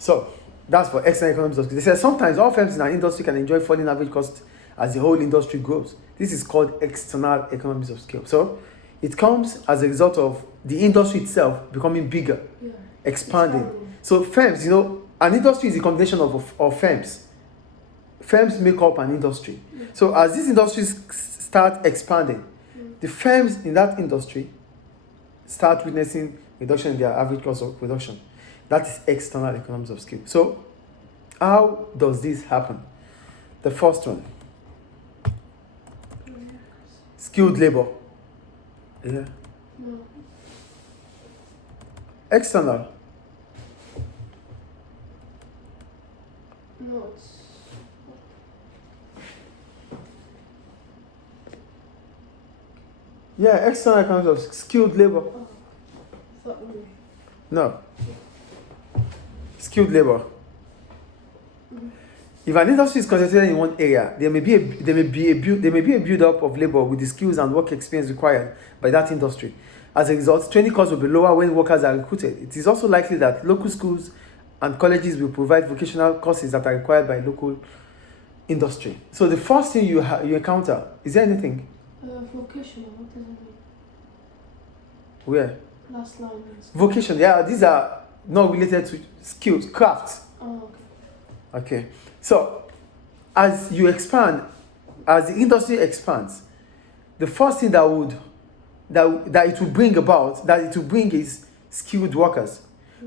So that's for external economies of scale. They said sometimes all firms in an industry can enjoy falling average cost as the whole industry grows. This is called external economies of scale. So it comes as a result of the industry itself becoming bigger, expanding. So firms, an industry is a combination of firms. Firms make up an industry. So as these industries start expanding, the firms in that industry start witnessing reduction in their average cost of production. That is external economies of scale. So how does this happen? The first one, skilled labor. Yeah. No. External. No, it's Yeah, external economies of skilled labor. thought we No. Skilled labor. If an industry is concentrated in one area, there may be a build-up of labor with the skills and work experience required by that industry. As a result, training costs will be lower when workers are recruited. It is also likely that local schools and colleges will provide vocational courses that are required by local industry. So the first thing you encounter, is there anything? vocational. What does it mean? Where? Last line is. Vocation, yeah, these are not related to skills, crafts. Oh, okay. Okay, so as you expand, as the industry expands, the first thing that it will bring is skilled workers.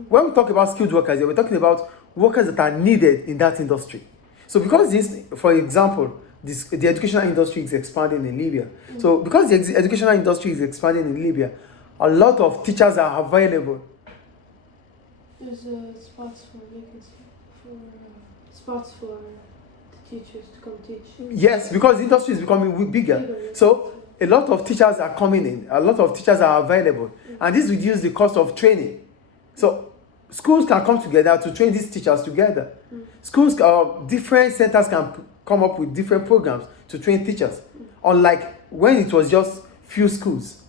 When we talk about skilled workers, we're talking about workers that are needed in that industry. So because this, for example, the educational industry is expanding in Libya. So because the educational industry is expanding in Libya, a lot of teachers are available. There's spots for vacancy spots for the teachers to come teach. Yes, because the industry is becoming bigger. So a lot of teachers are coming in, a lot of teachers are available, and this reduces the cost of training. So schools can come together to train these teachers together. Schools, different centers can come up with different programs to train teachers. Unlike when it was just few schools,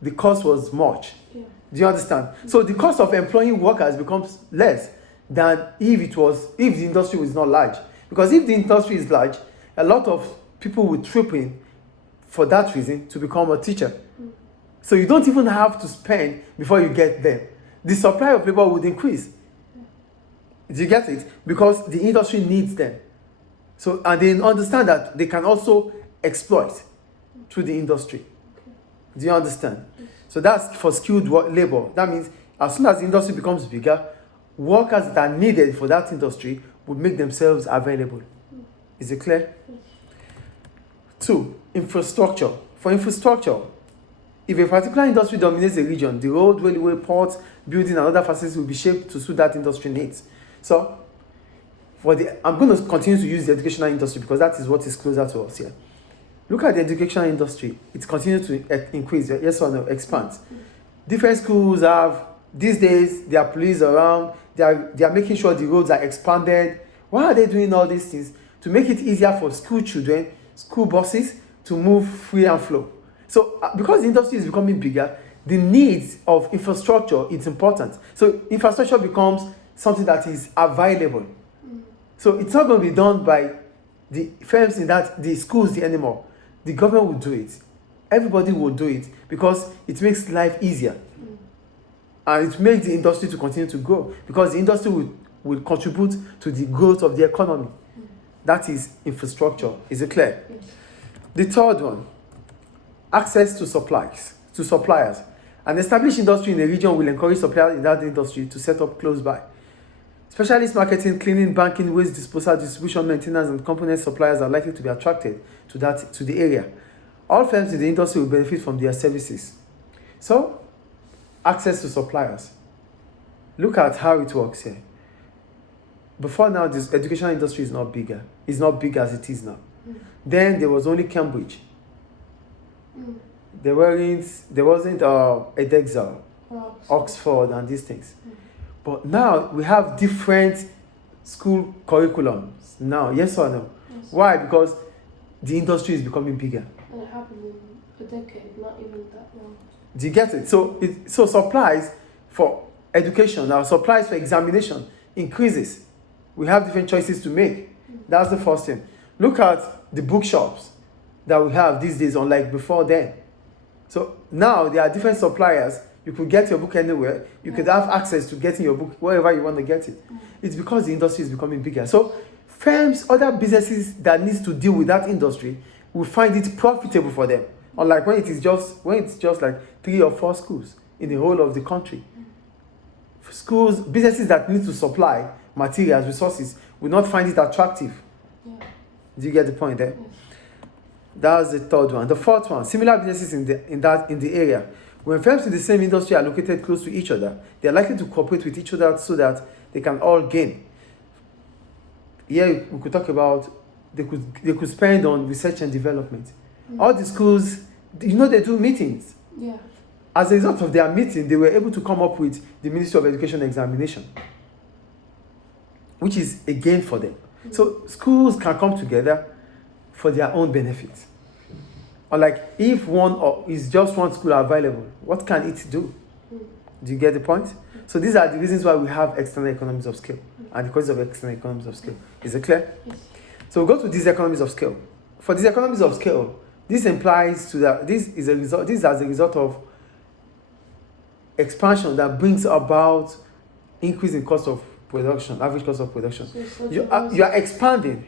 the cost was much. Yeah. Do you understand? So the cost of employing workers becomes less than if the industry was not large. Because if the industry is large, a lot of people will trip in for that reason to become a teacher. So you don't even have to spend before you get them. The supply of labor would increase. Do you get it? Because the industry needs them. So, and they understand that they can also exploit through the industry. Do you understand? So that's for skilled labor. That means as soon as the industry becomes bigger, workers that are needed for that industry would make themselves available. Is it clear? 2, infrastructure. For infrastructure, if a particular industry dominates a region, the road, railway, ports, building, and other facilities will be shaped to suit that industry needs. So, I'm going to continue to use the educational industry because that is what is closer to us here. Look at the educational industry. It's continued to increase, yes or no, expand. Different schools these days, there are police around, they are making sure the roads are expanded. Why are they doing all these things? To make it easier for school children, school buses to move free and flow. So because the industry is becoming bigger, the needs of infrastructure is important. So infrastructure becomes something that is available. So it's not going to be done by the firms the schools anymore. The government will do it. Everybody will do it because it makes life easier. And it makes the industry to continue to grow because the industry will contribute to the growth of the economy. That is infrastructure. Is it clear? Yes. The third one, access to suppliers. An established industry in a region will encourage suppliers in that industry to set up close by. Specialist marketing, cleaning, banking, waste disposal, distribution, maintenance, and component suppliers are likely to be attracted to the area. All firms in the industry will benefit from their services. So, access to suppliers. Look at how it works here. Before now, this educational industry is not bigger. It's not big as it is now. Then there was only Cambridge. There wasn't Edexcel, Oxford, and these things. But now we have different school curriculums now. Yes or no? Yes. Why? Because the industry is becoming bigger. And it happened in a decade, not even that long. Do you get it? So supplies for education, now supplies for examination increases. We have different choices to make. That's the first thing. Look at the bookshops that we have these days, unlike before then. So now there are different suppliers. You could get your book anywhere. You could have access to getting your book wherever you want to get it. It's because the industry is becoming bigger. So firms, other businesses that needs to deal with that industry will find it profitable for them. Unlike when it's just like 3 or 4 schools in the whole of the country. Schools, businesses that need to supply materials, resources, will not find it attractive. Yeah. Do you get the point there? Yes. That's the third one. The fourth one, similar businesses in the area. When firms in the same industry are located close to each other, they are likely to cooperate with each other so that they can all gain. Here we could talk about they could spend on research and development. All the schools, they do meetings. Yeah. As a result of their meeting, they were able to come up with the Ministry of Education examination, which is a gain for them. So schools can come together for their own benefit. Or like if is just one school available, what can it do? Do you get the point? So these are the reasons why we have external economies of scale and the causes of external economies of scale. Is it clear? Yes. So we'll go to these economies of scale. For these economies of scale, this implies to that this is as a result of expansion that brings about increase in cost of production, average cost of production. So You are expanding.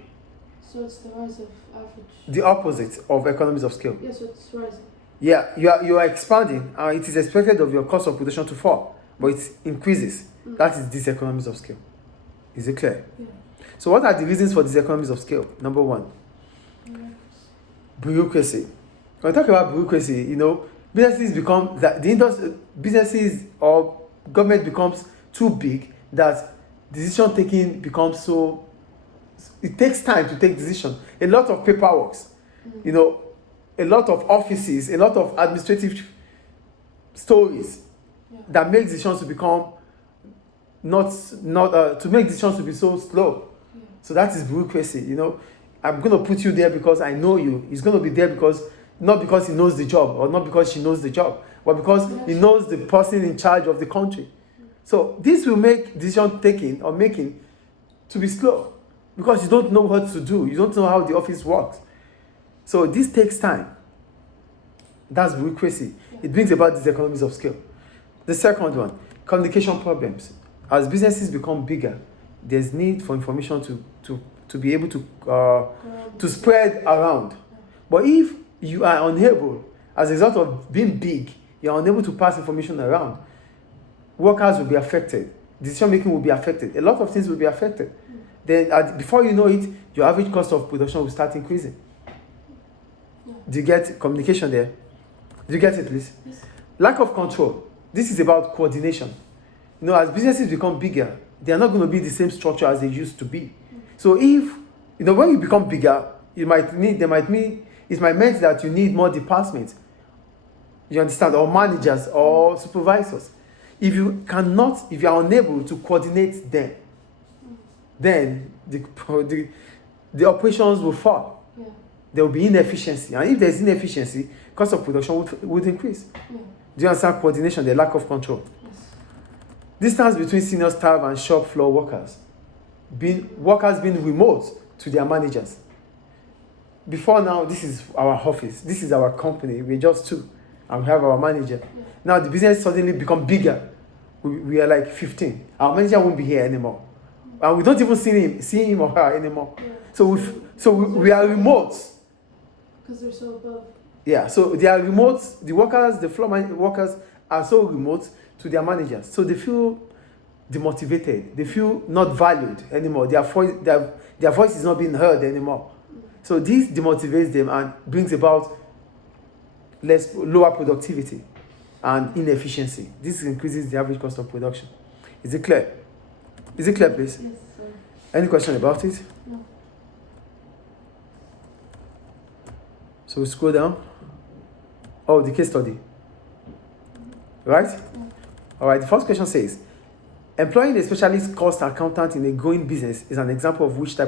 So it's the rise of average. The opposite of economies of scale. Yes, so it's rising. Yeah, you are expanding. It is expected of your cost of production to fall, but it increases. That is these economies of scale. Is it clear? Yeah. So what are the reasons for these economies of scale? Number one, bureaucracy. When we talk about bureaucracy, businesses become businesses or government becomes too big that decision taking becomes so. It takes time to take decision. A lot of paperwork, a lot of offices, a lot of administrative stories that make decisions to become to make decisions to be so slow. Yeah. So that is bureaucracy. I'm going to put you there because I know you. He's going to be there not because he knows the job or not because she knows the job, but because he knows the person in charge of the country. So this will make decision taking or making to be slow because you don't know what to do. You don't know how the office works. So this takes time. That's bureaucracy. It brings about these economies of scale. The second one, communication problems. As businesses become bigger, there's need for information to be able to spread around. But if you are unable, as a result of being big, you're unable to pass information around, workers will be affected. Decision making will be affected. A lot of things will be affected. Then before you know it, your average cost of production will start increasing. Do you get communication there? Do you get it, please? Yes. Lack of control. This is about coordination. As businesses become bigger, they are not going to be the same structure as they used to be. So if, when you become bigger, it might mean that you need more departments. You understand? Or managers or supervisors. If you are unable to coordinate them, then the operations will fall. Yeah. There will be inefficiency. And if there's inefficiency, cost of production would increase. Yeah. Do you understand coordination, the lack of control? Yes. Distance between senior staff and shop floor workers. Workers being remote to their managers. Before now, this is our office. This is our company. We're just two. And we have our manager. Yeah. Now the business suddenly become bigger. We are like 15. Our manager won't be here anymore. And we don't even see him or her anymore. Yeah. So we are remote. Because they're so above. Yeah, so they are remote. The workers, the floor workers are so remote to their managers. So they feel demotivated. They feel not valued anymore. Their voice is not being heard anymore. So this demotivates them and brings about lower productivity and inefficiency. This increases the average cost of production. Is it clear? Is it clear, please? Yes, sir. Any question about it? No. So we scroll down. Oh, the case study. Right? Yeah. All right, the first question says, employing a specialist cost accountant in a growing business is an example of which type